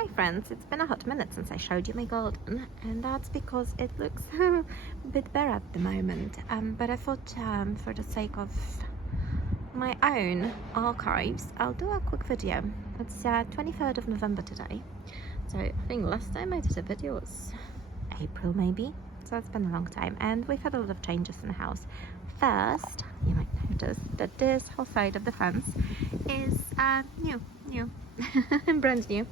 Hi friends, it's been a hot minute since I showed you my garden, and that's because it looks a bit bare at the moment, but I thought for the sake of my own archives I'll do a quick video. It's 23rd of November today, so I think last time I did a video was April maybe, so it's been a long time, and we've had a lot of changes in the house. First, you might notice that this whole side of the fence is new brand new.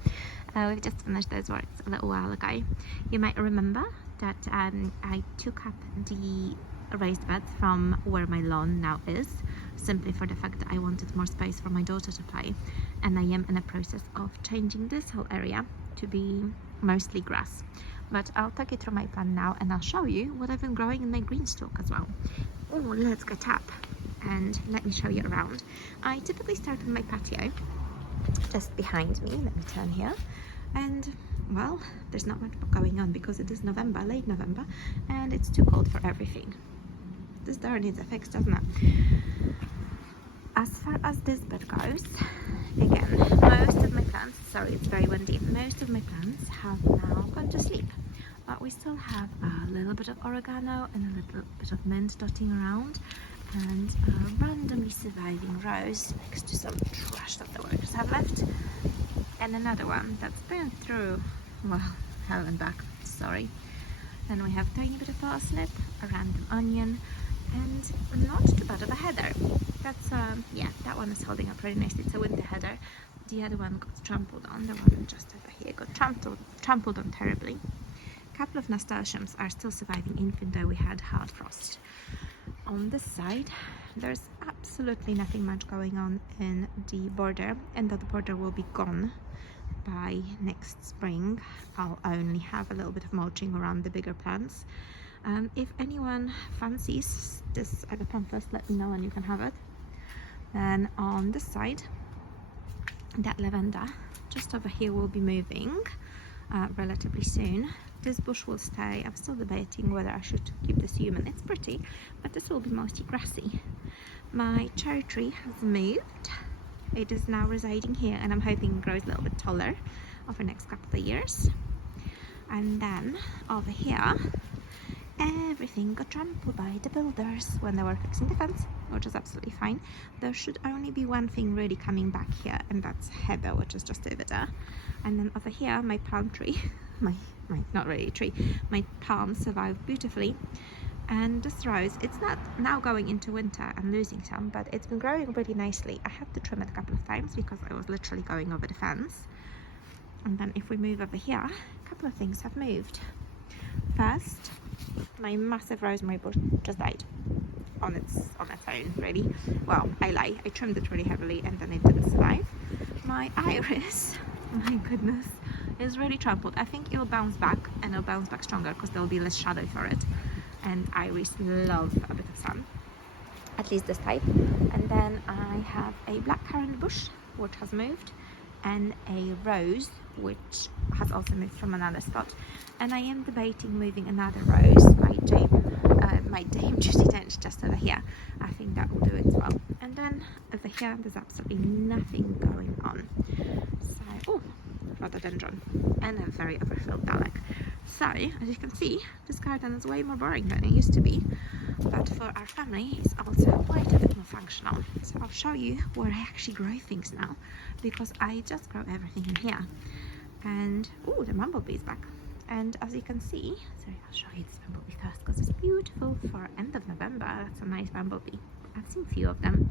We've just finished those works a little while ago. You might remember that I took up the raised beds from where my lawn now is, simply for the fact that I wanted more space for my daughter to play, and I am in a process of changing this whole area to be mostly grass. But I'll take you through my plan now, and I'll show you what I've been growing in my Greenstalk as well. Oh, let's get up and let me show you around. I typically start on my patio just behind me. Let me turn here, and well, there's not much going on because it is November, late November, and it's too cold for everything. This door needs a fix, doesn't it? As far as this bed goes, again, most of my plants, sorry it's very windy, most of my plants have now gone to sleep, but we still have a little bit of oregano and a little bit of mint dotting around, and a randomly surviving rose next to some trash that the workers have left, and another one that's been through, well, hell and back, sorry. Then we have a tiny bit of parsnip, a random onion, and not too bad of a heather. That's yeah, that one is holding up really nicely. It's a winter heather. The other one got trampled on. The one just over here got trampled on terribly. A couple of nasturtiums are still surviving even though we had hard frost. On this side, there's absolutely nothing much going on in the border, and that border will be gone by next spring. I'll only have a little bit of mulching around the bigger plants. If anyone fancies this agapanthus, let me know and you can have it. Then on this side, that lavender just over here will be moving relatively soon. This bush will stay. I'm still debating whether I should keep this human. It's pretty, but this will be mostly grassy. My cherry tree has moved. It is now residing here, and I'm hoping it grows a little bit taller over the next couple of years. And then over here, everything got trampled by the builders when they were fixing the fence, which is absolutely fine. There should only be one thing really coming back here, and that's heather, which is just over there. And then over here, my palm tree, my not really a tree, my palm survived beautifully. And this rose, it's not now going into winter and losing some, but it's been growing really nicely. I had to trim it a couple of times because I was literally going over the fence. And then if we move over here, a couple of things have moved. First, my massive rosemary bush just died on its own, really. Well, I lie, I trimmed it really heavily and then it didn't survive. My iris, my goodness, is really trampled. I think it'll bounce back, and it'll bounce back stronger because there'll be less shadow for it. And iris love a bit of sun, at least this type. And then I have a blackcurrant bush which has moved, and a rose which has also moved from another spot. And I am debating moving another rose, my Dame Juicy Tinge, just over here. I think that will do it as well. And then over here there's absolutely nothing going on. So, oh, rhododendron and a very overfilled dalek. So as you can see, this garden is way more boring than it used to be, but for our family it's also quite a bit more functional. So I'll show you where I actually grow things now, because I just grow everything in here. And oh, the bumblebee is back. And as you can see, sorry, I'll show you this bumblebee first because it's beautiful for end of November. That's a nice bumblebee. I've seen a few of them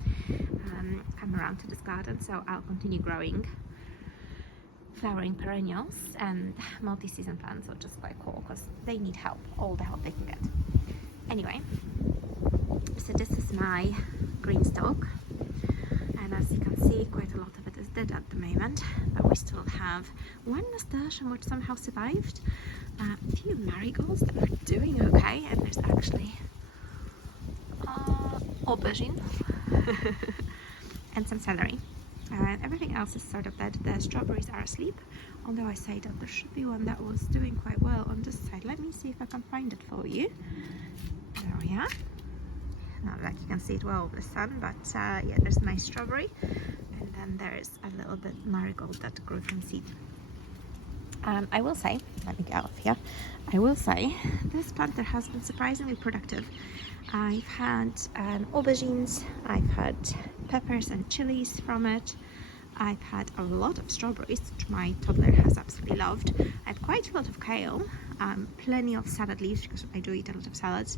come around to this garden, so I'll continue growing flowering perennials and multi-season plants, which is quite cool because they need help, all the help they can get. Anyway, so this is my Greenstalk, and as you can see, quite a lot of it is dead at the moment, but we still have one nasturtium which somehow survived, a few marigolds that are doing okay, and there's actually aubergine and some celery. And everything else is sort of dead. The strawberries are asleep, although I say that there should be one that was doing quite well on this side. Let me see if I can find it for you. There we are. Not like you can see it well with the sun, but yeah, there's a nice strawberry, and then there's a little bit marigold that grew from seed. I will say, let me get off here, I will say this planter has been surprisingly productive. I've had aubergines, I've had peppers and chilies from it. I've had a lot of strawberries, which my toddler has absolutely loved. I had quite a lot of kale, plenty of salad leaves because I do eat a lot of salads,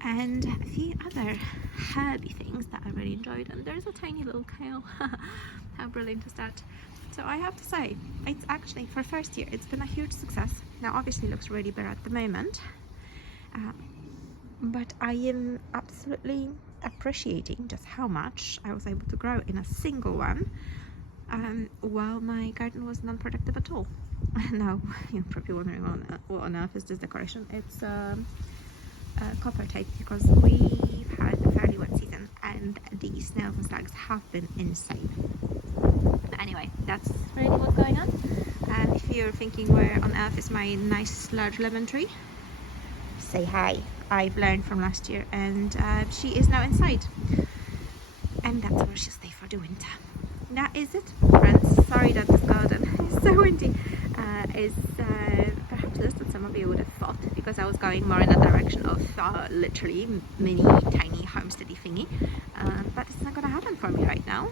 and a few other herby things that I really enjoyed. And there's a tiny little kale. How brilliant is that? So I have to say, it's actually, for first year, it's been a huge success. Now obviously it looks really bare at the moment, but I am absolutely appreciating just how much I was able to grow in a single one, while my garden was non-productive at all. Now you're probably wondering what on earth is this decoration. It's copper tape, because we've had a fairly wet season and the snails and slugs have been insane. But anyway, that's really what's going on. And if you're thinking where on earth is my nice large lemon tree, say hi. I've learned from last year, and she is now inside, and that's where she'll stay for the winter. That is it, friends. Sorry that this garden is so windy. Is perhaps less than some of you would have thought, because I was going more in the direction of literally mini tiny homesteady thingy, but it's not gonna happen for me right now.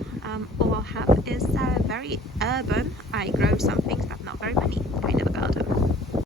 All I'll have is very urban. I grow some things